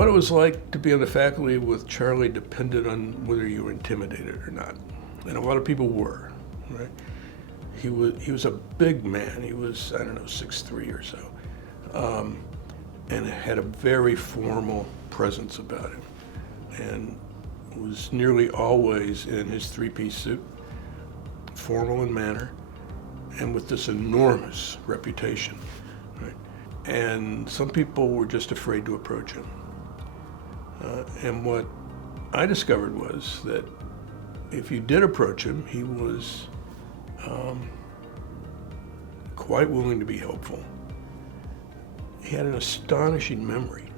What it was like to be on the faculty with Charlie depended on whether you were intimidated or not. And a lot of people were, right? He was a big man. He was, I don't know, 6'3" or so. And had a very formal presence about him. And was nearly always in his three-piece suit, formal in manner, and with this enormous reputation, right? And some people were just afraid to approach him. And what I discovered was that if you did approach him, he was quite willing to be helpful. He had an astonishing memory.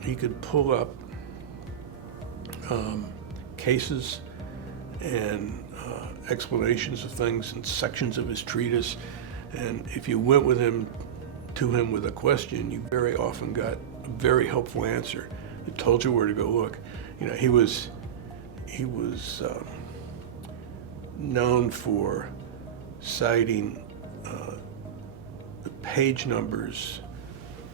He could pull up cases and explanations of things and sections of his treatise, and if you went to him with a question, you very often got a very helpful answer. It told you where to go look. You know, he was known for citing the page numbers,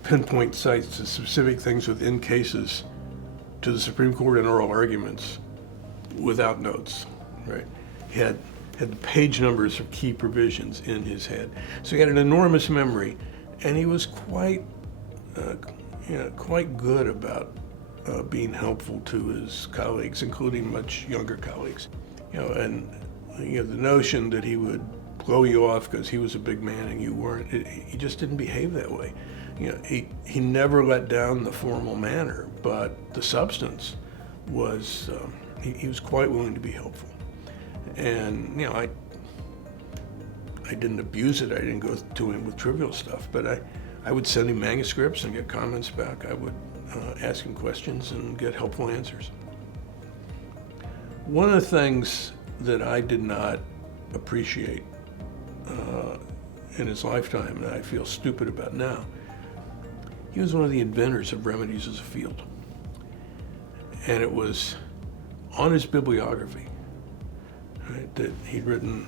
pinpoint sites to specific things within cases to the Supreme Court in oral arguments without notes, right? He had the page numbers of key provisions in his head. So he had an enormous memory, and he was quite good about being helpful to his colleagues, including much younger colleagues. And the notion that he would blow you off because he was a big man and you weren't, he just didn't behave that way. He never let down the formal manner, but the substance was, he was quite willing to be helpful. And, I didn't abuse it. I didn't go to him with trivial stuff, but I would send him manuscripts and get comments back. I would ask him questions and get helpful answers. One of the things that I did not appreciate in his lifetime, and I feel stupid about now, he was one of the inventors of remedies as a field. And it was on his bibliography, right, that he'd written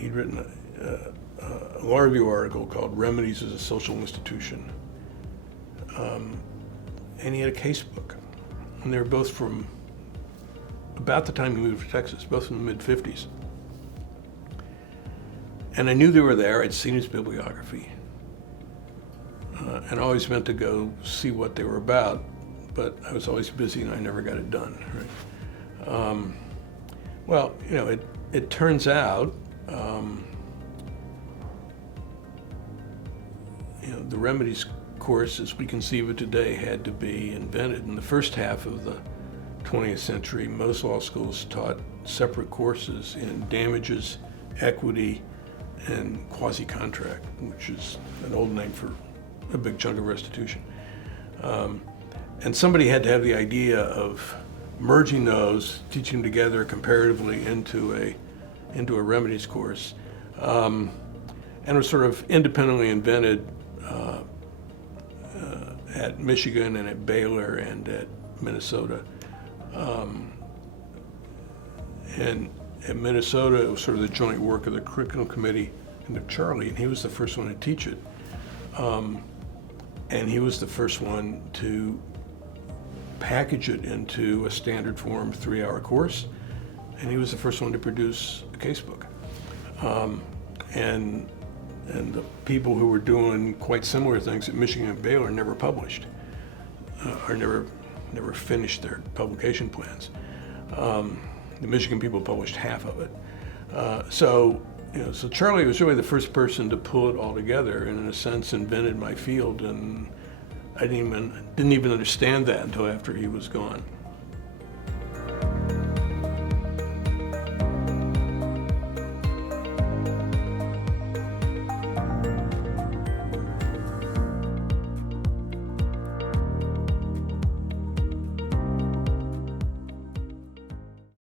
a law review article called Remedies as a Social Institution. And he had a case book. And they were both from about the time he moved to Texas, both in the mid-50s. And I knew they were there. I'd seen his bibliography. And I always meant to go see what they were about, but I was always busy and I never got it done, right? Well, it turns out, the remedies course as we conceive it today had to be invented. In the first half of the 20th century, most law schools taught separate courses in damages, equity, and quasi-contract, which is an old name for a big chunk of restitution. And somebody had to have the idea of merging those, teaching them together comparatively into a remedies course. And it was sort of independently invented at Michigan and at Baylor and at Minnesota. And at Minnesota, it was sort of the joint work of the curriculum committee and of Charlie, and he was the first one to teach it. And he was the first one to package it into a standard form 3-hour course, and he was the first one to produce a casebook. And the people who were doing quite similar things at Michigan and Baylor never published, or never finished their publication plans. The Michigan people published half of it. So Charlie was really the first person to pull it all together, and in a sense invented my field, and I didn't even understand that until after he was gone.